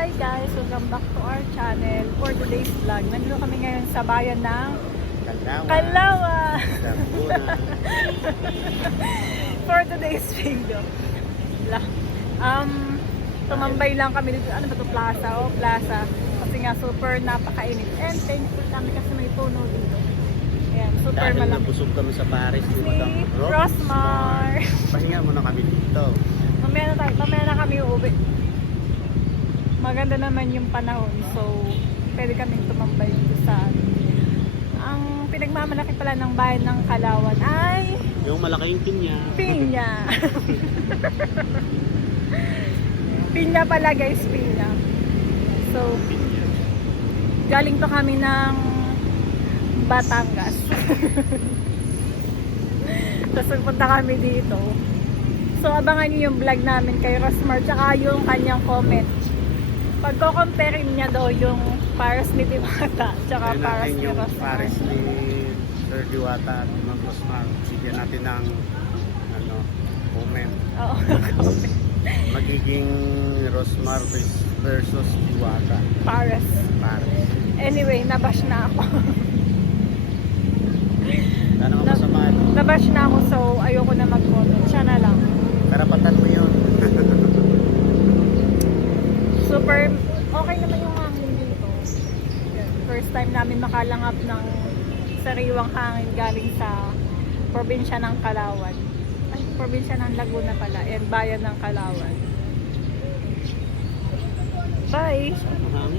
Hi guys! Welcome back to our channel for today's vlog. Nandito kami ngayon sa bayan ng Calauan. For today's video. Tumambay lang kami dito. Ano ba ito? Plaza. Plaza. Kasi nga super napakainit. And thankful kami kasi may puno dito. Ayan, super dahil malamig. nabusog kami sa Paris ni Madam Rosmar. Pahinga muna kami dito. Mamaya na kami uuwi. Maganda naman yung panahon, so pwede kaming tumambay dito sa ang pinagmamalaki pala ng bayan ng Calauan ay Yung malaking pinya. pinya. Pinya pala guys, pinya. So galing to kami ng Batangas. Tapos punta kami dito. So abangan niyo yung vlog namin kay Rosmar tsaka yung kanyang comment. Pagko-compare niya daw yung Paris ni Diwata tsaka Ayun Paris natin ni yung Rosmar. Paris ni Sir Diwata at ni Ma'am Rosmar. Bigyan natin ng comment. Oo. Magiging Rosmar versus Diwata. Paris. Paris. Anyway, nabash na ako. Sana makasamaan. Nabash na ako, so ayoko na mag-comment. Siya na lang. Karapatan mo yun. Super okay naman yung hangin dito. First time namin makalangap ng sariwang hangin galing sa probinsya ng Calauan. Ay, probinsya ng Laguna pala. And bayan ng Calauan. Bye! Mahangin.